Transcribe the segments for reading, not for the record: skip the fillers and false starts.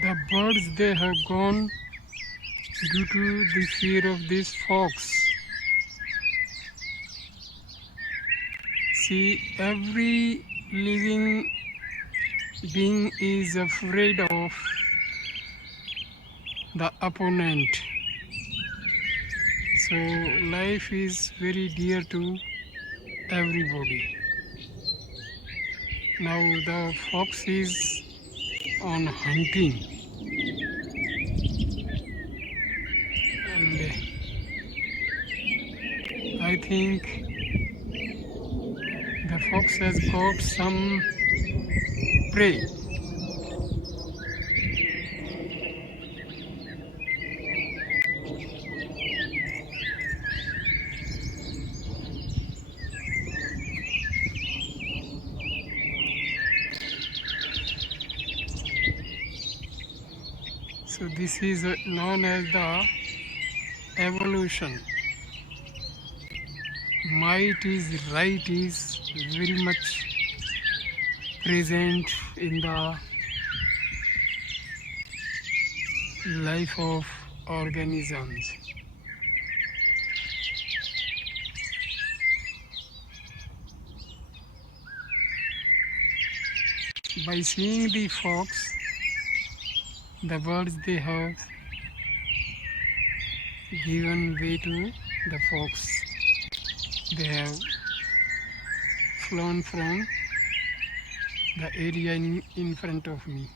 The birds, they have gone due to the fear of this fox. See, every living being is afraid of the opponent. So life is very dear to everybody. Now the fox is on hunting, and I think the fox has got some prey. So this is known as the evolution. Might is right is very much present in the life of organisms. By seeing the fox, the birds, they have given way to the fox. They have flown from the area in front of me.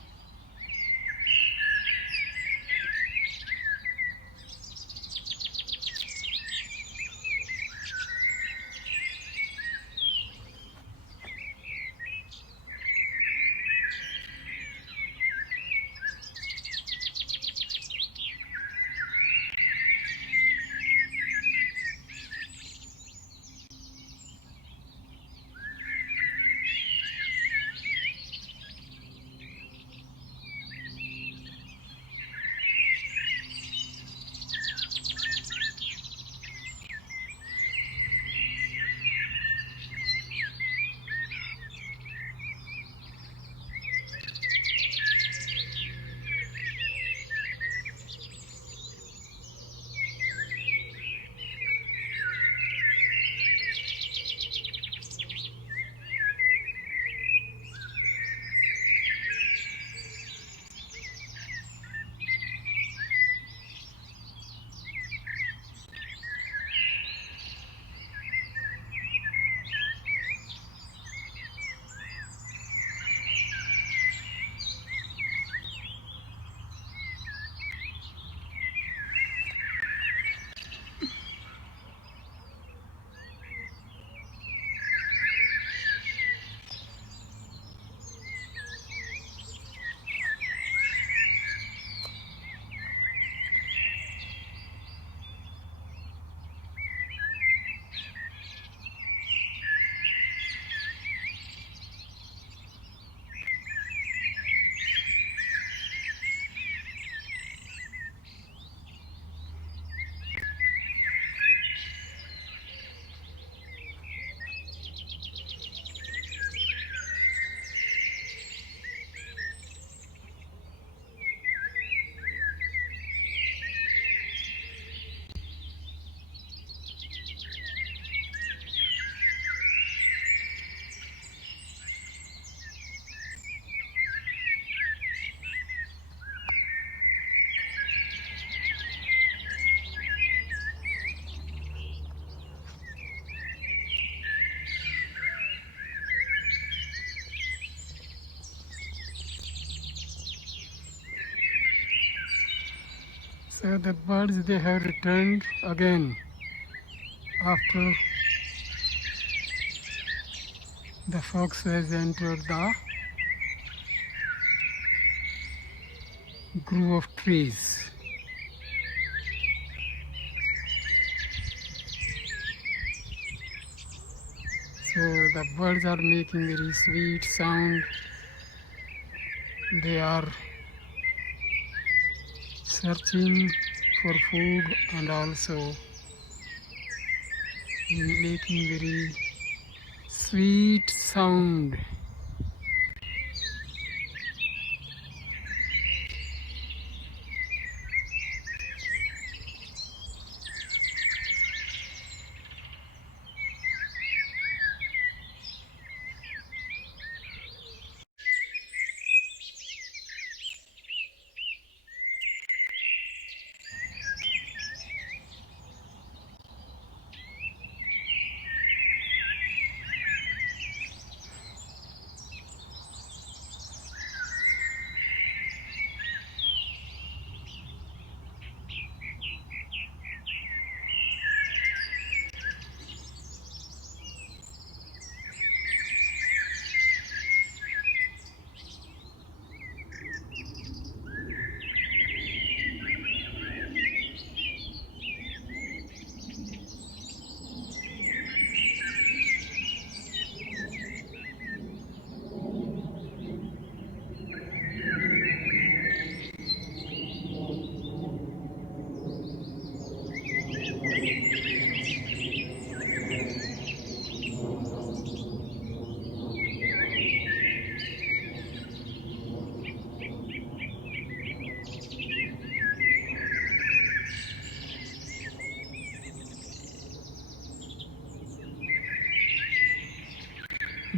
So the birds, they have returned again after the fox has entered the grove of trees. So the birds are making very sweet sound. They are searching for food and also making very sweet sound.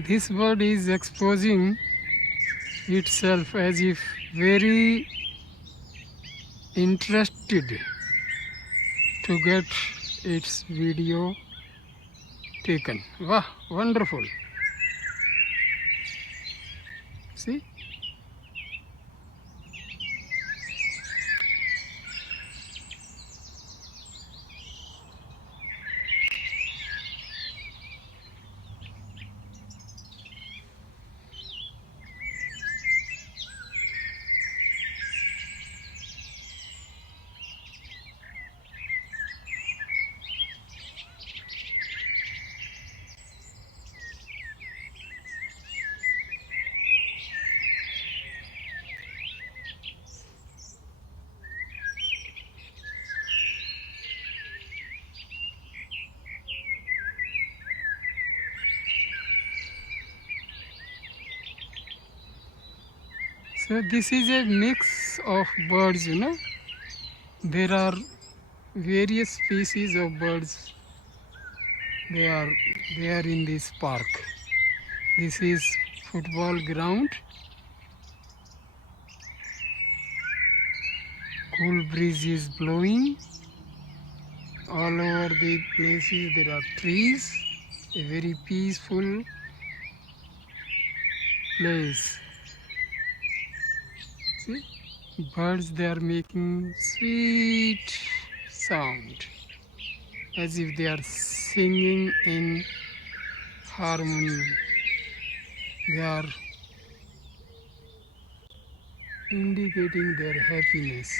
This bird is exposing itself as if very interested to get its video taken. Wow, wonderful. See? So this is a mix of birds, you know. There are various species of birds. They are there in this park. This is football ground. Cool breeze is blowing. All over the places there are trees. A very peaceful place. See? Birds, they are making sweet sound as if they are singing in harmony. They are indicating their happiness.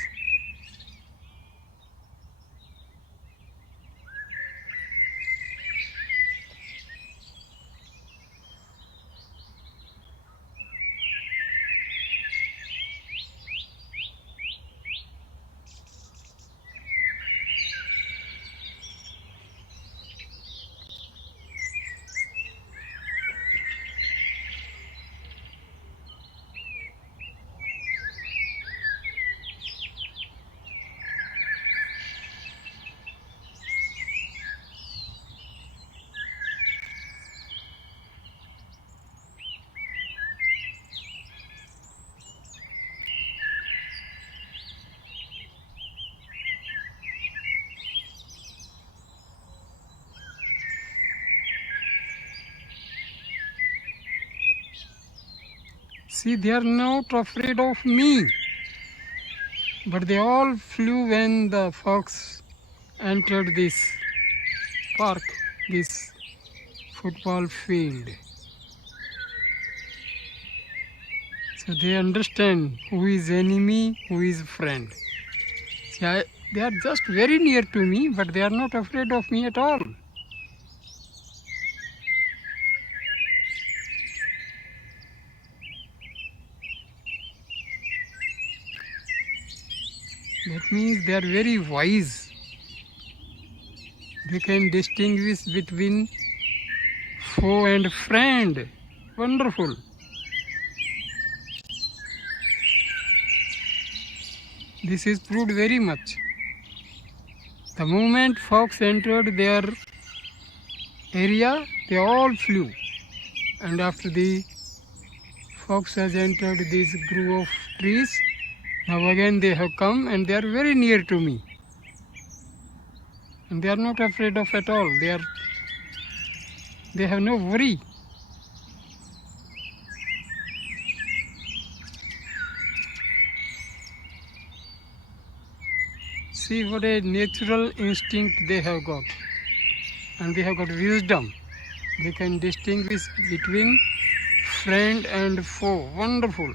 See, they are not afraid of me, but they all flew when the fox entered this park, this football field. So they understand who is enemy, who is friend. See, they are just very near to me, but they are not afraid of me at all. That means they are very wise. They can distinguish between foe and friend. Wonderful. This is proved very much. The moment fox entered their area, they all flew. And after the fox has entered this grove of trees, now again they have come and they are very near to me. And they are not afraid of at all. They have no worry. See what a natural instinct they have got. And they have got wisdom. They can distinguish between friend and foe. Wonderful.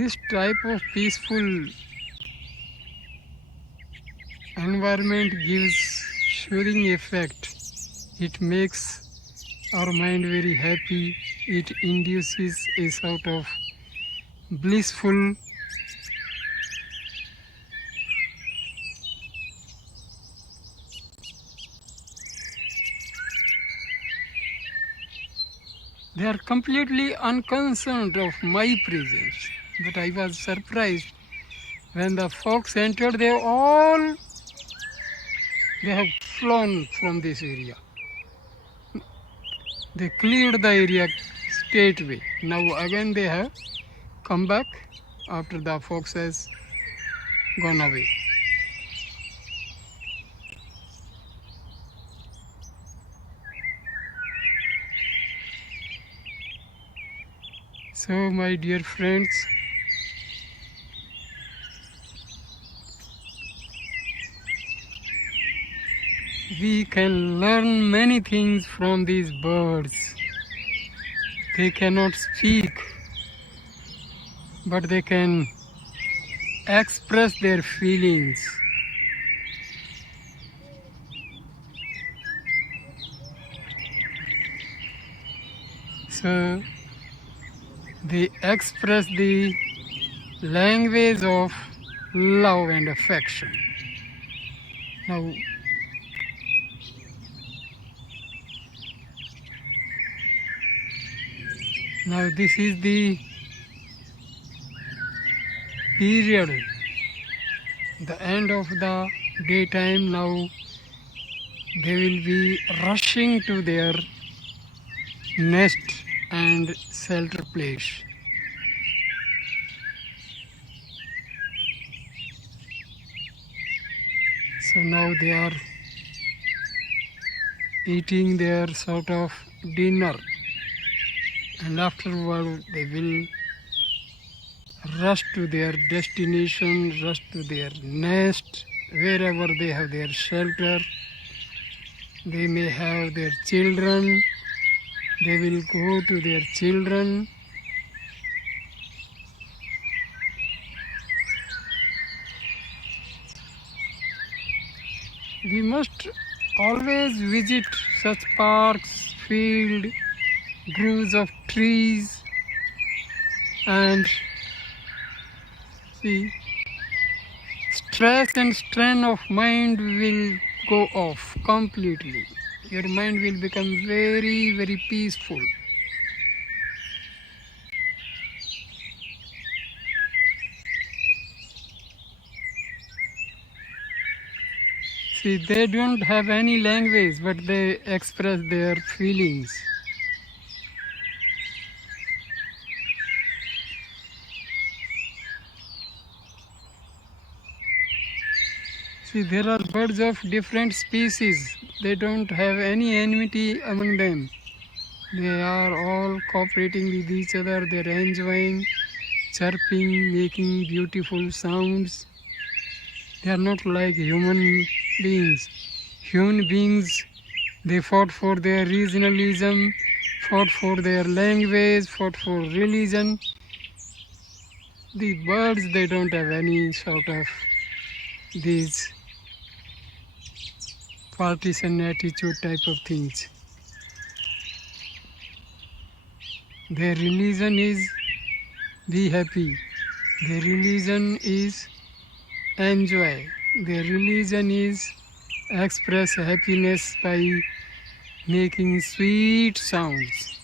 This type of peaceful environment gives soothing effect. It makes our mind very happy. It induces a sort of blissful they are completely unconcerned of my presence. But I was surprised when the folks entered. They have flown from this area. They cleared the area straightway. Now again they have come back after the fox has gone away. So my dear friends, we can learn many things from these birds. They cannot speak, but they can express their feelings. So they express the language of love and affection. Now this is the period, the end of the daytime. Now they will be rushing to their nest and shelter place. So now they are eating their sort of dinner, and afterward they will rush to their destination, rush to their nest, wherever they have their shelter. They may have their children, they will go to their children. We must always visit such parks, fields, groves of trees, and see, stress and strain of mind will go off completely. Your mind will become very, very peaceful. See, they don't have any language, but they express their feelings. See, there are birds of different species. They don't have any enmity among them. They are all cooperating with each other. They're enjoying chirping, making beautiful sounds. They are not like human beings. Human beings, they fought for their regionalism, fought for their language, fought for religion. The birds, they don't have any sort of these partisan attitude type of things. Their religion is be happy. Their religion is enjoy. Their religion is express happiness by making sweet sounds.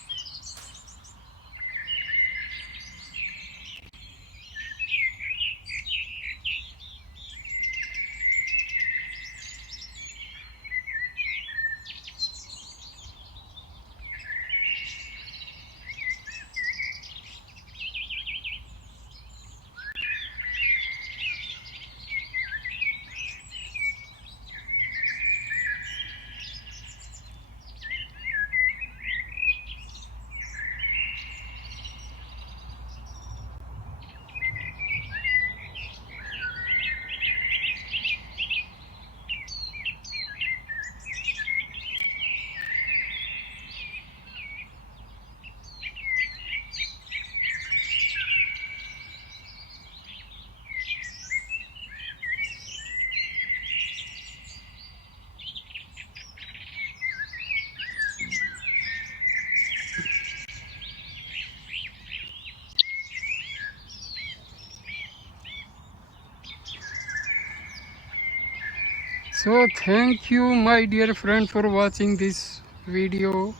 So thank you my dear friend for watching this video.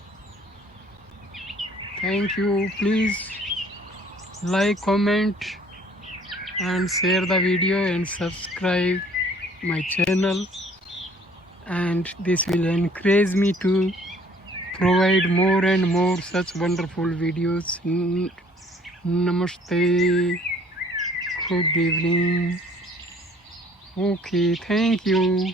Thank you. Please like, comment and share the video and subscribe my channel, and this will encourage me to provide more and more such wonderful videos. Namaste. Good evening. Okay, thank you.